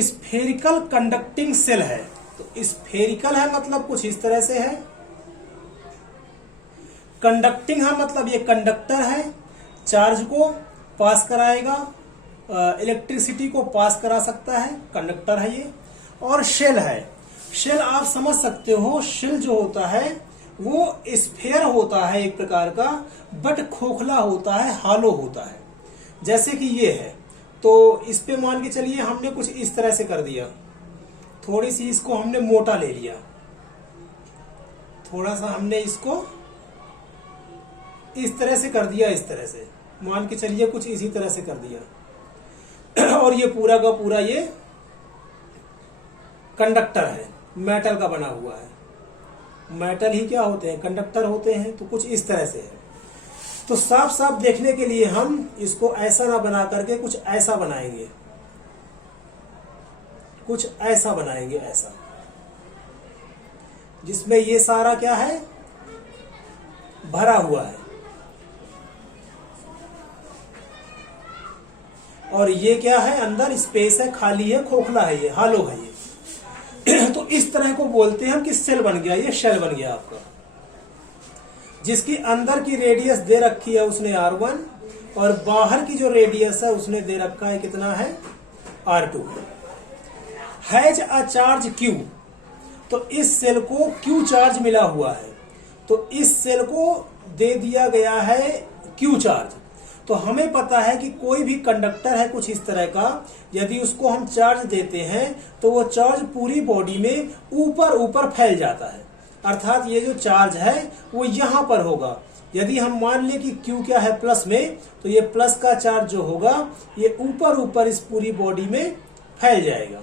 Spherical conducting cell है। तो spherical है मतलब कुछ इस तरह से है, कंडक्टिंग है मतलब ये कंडक्टर है, चार्ज को पास कराएगा, इलेक्ट्रिसिटी को पास करा सकता है, कंडक्टर है ये। और शेल है, शेल आप समझ सकते हो, शेल जो होता है वो स्फेयर होता है एक प्रकार का, बट खोखला होता है, हालो होता है। जैसे कि ये है, तो इस पे मान के चलिए हमने कुछ इस तरह से कर दिया, थोड़ी सी इसको हमने मोटा ले लिया, थोड़ा सा हमने इसको इस तरह से कर दिया, इस तरह से मान के चलिए कुछ इसी तरह से कर दिया और ये पूरा का पूरा ये कंडक्टर है, मेटल का बना हुआ है। मेटल ही क्या होते हैं, कंडक्टर होते हैं। तो कुछ इस तरह से है। तो साफ साफ देखने के लिए हम इसको ऐसा ना बना करके कुछ ऐसा बनाएंगे, कुछ ऐसा बनाएंगे, ऐसा, जिसमें ये सारा क्या है, भरा हुआ है, और ये क्या है, अंदर स्पेस है, खाली है, खोखला है, ये हालो है ये तो इस तरह को बोलते हैं कि सेल बन गया, ये शेल बन गया आपका, जिसकी अंदर की रेडियस दे रखी है उसने R1 और बाहर की जो रेडियस है उसने दे रखा है, कितना है, R2। Has a charge Q, तो इस सेल को Q चार्ज मिला हुआ है, तो इस सेल को दे दिया गया है Q चार्ज। तो हमें पता है कि कोई भी कंडक्टर है कुछ इस तरह का, यदि उसको हम चार्ज देते हैं तो वो चार्ज पूरी बॉडी में ऊपर ऊपर फैल जाता है, अर्थात ये जो चार्ज है वो यहां पर होगा। यदि हम मान लें कि Q क्या है, प्लस में, तो ये प्लस का चार्ज जो होगा ये ऊपर ऊपर इस पूरी बॉडी में फैल जाएगा।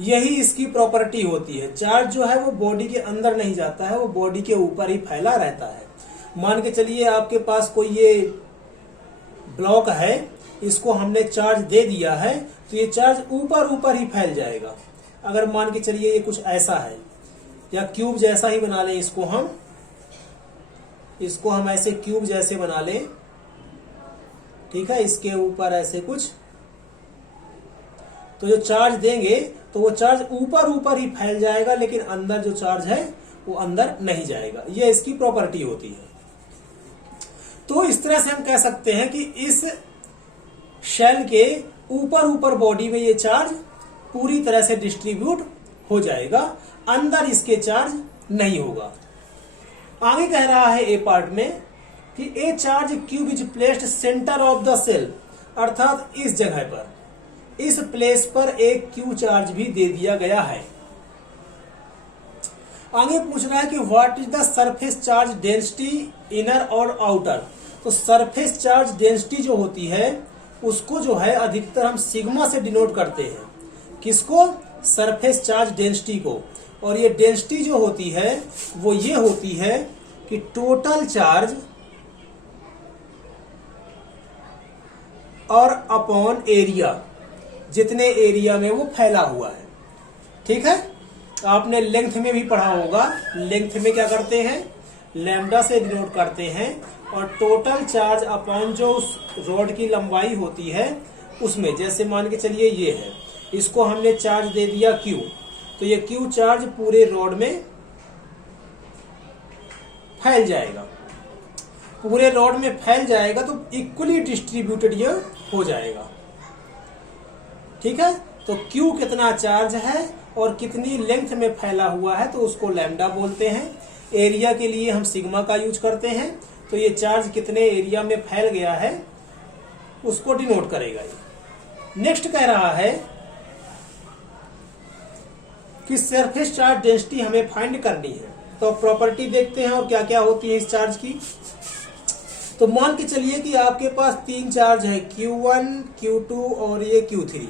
यही इसकी प्रॉपर्टी होती है। चार्ज जो है वो बॉडी के अंदर नहीं जाता है, वो बॉडी के ऊपर ही फैला रहता है। मान के चलिए आपके पास कोई ये ब्लॉक है, इसको हमने चार्ज दे दिया है, तो ये चार्ज ऊपर ऊपर ही फैल जाएगा। अगर मान के चलिए ये कुछ ऐसा है, या क्यूब जैसा ही बना लें इसको हम ऐसे क्यूब जैसे बना लें, ठीक है, इसके ऊपर ऐसे कुछ, तो जो चार्ज देंगे तो वो चार्ज ऊपर ऊपर ही फैल जाएगा, लेकिन अंदर जो चार्ज है वो अंदर नहीं जाएगा। ये इसकी प्रॉपर्टी होती है। तो इस तरह से हम कह सकते हैं कि इस शेल के ऊपर ऊपर बॉडी में ये चार्ज पूरी तरह से डिस्ट्रीब्यूट हो जाएगा, अंदर इसके चार्ज नहीं होगा। आगे कह रहा है ए पार्ट में कि a charge cube is placed centre of the cell, अर्थात इस जगह पर, इस प्लेस पर एक क्यू चार्ज भी दे दिया गया है। आगे पूछ रहा है कि what is the surface charge density inner और आउटर। तो सरफेस चार्ज डेंसिटी जो होती है उसको जो है अधिकतर हम सिग्मा से डिनोट करते हैं। किसको? सरफेस चार्ज डेंसिटी को। और ये डेंसिटी जो होती है वो ये होती है कि टोटल चार्ज और अपॉन एरिया, जितने एरिया में वो फैला हुआ है। ठीक है, आपने लेंथ में भी पढ़ा होगा, लेंथ में क्या करते हैं, लैम्डा से डिनोट करते हैं, और टोटल चार्ज अपॉन जो उस रॉड की लंबाई होती है उसमें, जैसे मान के चलिए ये है, इसको हमने चार्ज दे दिया Q, तो ये Q चार्ज पूरे रॉड में फैल जाएगा, पूरे रॉड में फैल जाएगा, तो इक्वली डिस्ट्रीब्यूटेड ये हो जाएगा। ठीक है, तो Q कितना चार्ज है और कितनी लेंथ में फैला हुआ है, तो उसको लैम्डा बोलते हैं। एरिया के लिए हम सिग्मा का यूज करते हैं, तो ये चार्ज कितने एरिया में फैल गया है उसको डिनोट करेगा ये। नेक्स्ट कह रहा है कि सरफेस चार्ज डेंसिटी हमें फाइंड करनी है। तो प्रॉपर्टी देखते हैं और क्या क्या होती है इस चार्ज की। तो मान के चलिए कि आपके पास तीन चार्ज है, Q1, Q2 और ये Q3।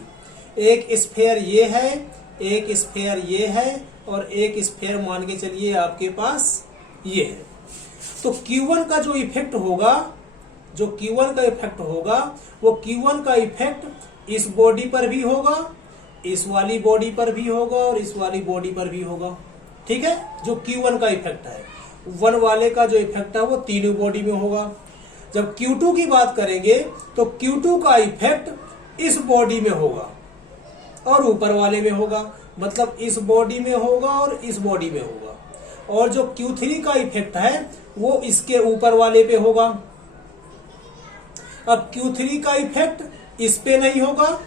एक स्फेयर ये है, एक स्फेयर ये है, और एक स्फेयर मान के चलिए आपके पास ये है। तो Q1 का जो इफेक्ट होगा, जो Q1 का इफेक्ट होगा, वो Q1 का इफेक्ट इस बॉडी पर भी होगा, इस वाली बॉडी पर भी होगा, और इस वाली बॉडी पर भी होगा। ठीक है, जो Q1 का इफेक्ट है, 1 वाले का जो इफेक्ट है वो तीनों बॉडी में होगा। जब Q2 की बात करेंगे तो Q2 का इफेक्ट इस बॉडी में होगा और ऊपर वाले में होगा, मतलब इस बॉडी में होगा और इस बॉडी में होगा, और जो Q3 का इफेक्ट है वो इसके ऊपर वाले पे होगा। अब Q3 का इफेक्ट इस पे नहीं होगा,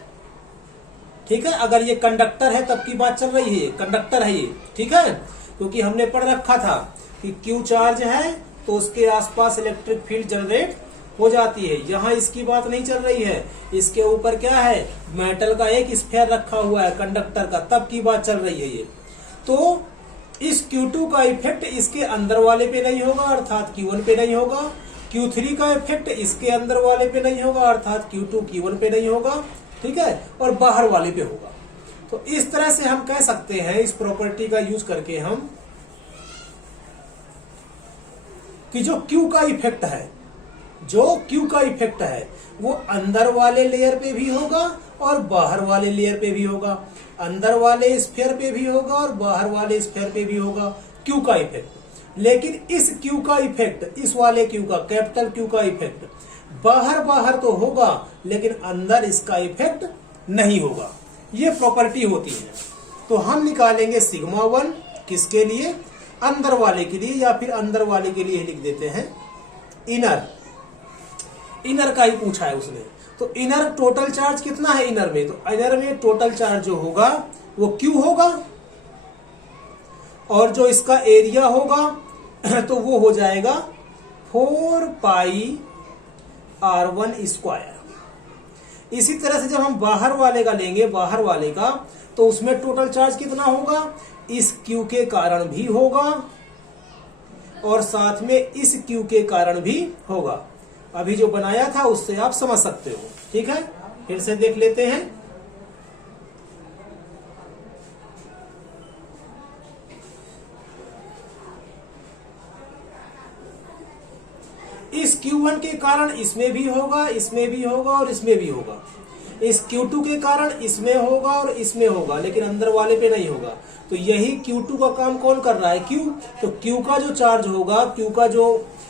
ठीक है, अगर ये कंडक्टर है तब की बात चल रही है, कंडक्टर है ये, ठीक है, क्योंकि हमने पढ़ रखा था कि Q चार्ज है तो उसके आसपास इलेक्ट्रिक फील्ड जनरेट हो जाती है। यहां इसकी बात नहीं चल रही है, इसके ऊपर क्या है, मेटल का एक स्फीयर रखा हुआ है कंडक्टर का, तब की बात चल रही है ये। तो इस Q2 का इफेक्ट इसके अंदर वाले पे नहीं होगा अर्थात Q1 पे नहीं होगा, Q3 का इफेक्ट इसके अंदर वाले पे नहीं होगा अर्थात Q2 Q1 पे नहीं होगा, ठीक है, और बाहर वाले पे होगा। तो इस तरह से हम कह सकते हैं इस प्रॉपर्टी का यूज करके हम कि जो Q का इफेक्ट है, जो Q का इफेक्ट है वो अंदर वाले लेयर पे भी होगा और बाहर वाले लेयर पे भी होगा, अंदर वाले स्फीयर पे भी होगा और बाहर वाले स्फीयर पे भी होगा Q का इफेक्ट। लेकिन इस Q का इफेक्ट, इस वाले Q का, कैपिटल Q का इफेक्ट बाहर बाहर तो होगा लेकिन अंदर इसका इफेक्ट नहीं होगा। ये प्रॉपर्टी होती है। तो हम निकालेंगे सिग्मा 1 किसके लिए, अंदर वाले के लिए, या फिर अंदर वाले के लिए लिख देते हैं इनर, इनर का ही पूछा है उसने। तो इनर टोटल चार्ज कितना है इनर में, तो इनर में टोटल चार्ज जो होगा वो Q होगा और जो इसका एरिया होगा तो वो हो जाएगा 4 पाई R1 स्क्वायर। इसी तरह से जब हम बाहर वाले का लेंगे, बाहर वाले का, तो उसमें टोटल चार्ज कितना होगा, इस Q के कारण भी होगा और साथ में इस Q के कारण भी होगा। अभी जो बनाया था उससे आप समझ सकते हो, ठीक है, फिर से देख लेते हैं। इस Q1 के कारण इसमें भी होगा, इसमें भी होगा और इसमें भी होगा। इस Q2 के कारण इसमें होगा और इसमें होगा, लेकिन अंदर वाले पे नहीं होगा। तो यही Q2 का काम कौन कर रहा है, Q। तो Q का जो चार्ज होगा, Q का जो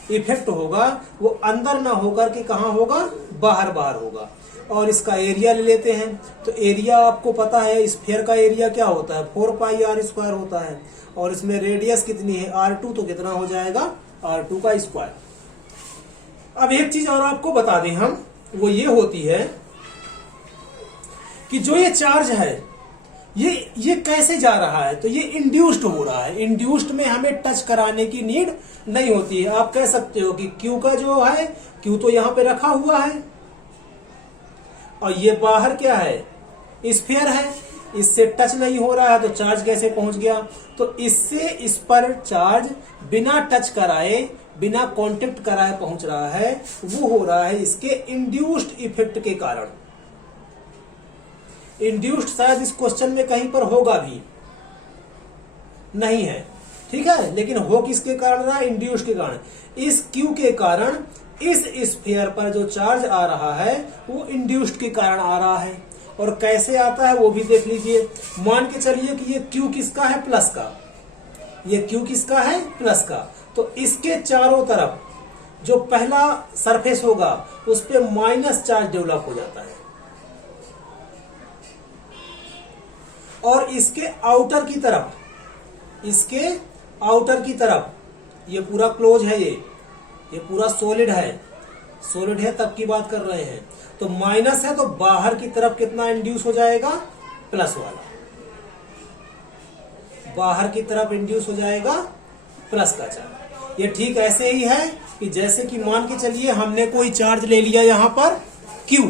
इफेक्ट होगा वो अंदर ना होकर के कहाँ होगा, बाहर बाहर होगा। और इसका एरिया ले लेते हैं। तो एरिया आपको पता है स्फीयर का एरिया क्या होता है, 4 पाई R स्क्वायर होता है, और इसमें रेडियस कितनी है R2, तो कितना हो जाएगा R2 का स्क्वायर। अब एक चीज और आपको बता दें हम, वो ये होती है कि जो ये चार्ज है ये कैसे जा रहा है, तो ये इंड्यूस्ड हो रहा है। इंड्यूस्ड में हमें टच कराने की नीड नहीं होती है। आप कह सकते हो कि Q का जो है, Q तो यहां पे रखा हुआ है और ये बाहर क्या है, स्फीयर है, इससे टच नहीं हो रहा है, तो चार्ज कैसे पहुंच गया। तो इससे इस पर चार्ज बिना टच कराए, बिना कांटेक्ट कराए पहुंच रहा है। वो हो रहा है इसके इंड्यूस्ड इफेक्ट के कारण। इंड्यूस्ड शायद इस क्वेश्चन में कहीं पर होगा भी नहीं है, ठीक है, लेकिन हो किसके कारण रहा, इंड्यूस्ड के कारण। इस Q के कारण इस स्फीयर पर जो चार्ज आ रहा है वो इंड्यूस्ड के कारण आ रहा है। और कैसे आता है वो भी देख लीजिए। मान के चलिए कि ये Q किसका है, प्लस का, ये Q किसका है, प्लस का। तो इसके चारों तरफ जो पहला सरफेस होगा उस पे माइनस चार्ज डेवलप हो जाता है, और इसके आउटर की तरफ, इसके आउटर की तरफ ये पूरा क्लोज है, ये पूरा सॉलिड है, सॉलिड है तब की बात कर रहे हैं। तो माइनस है तो बाहर की तरफ कितना इंड्यूस हो जाएगा, प्लस वाला, बाहर की तरफ इंड्यूस हो जाएगा प्लस का चार्ज। ये ठीक ऐसे ही है कि जैसे कि मान के चलिए हमने कोई चार्ज ले लिया यहां पर Q,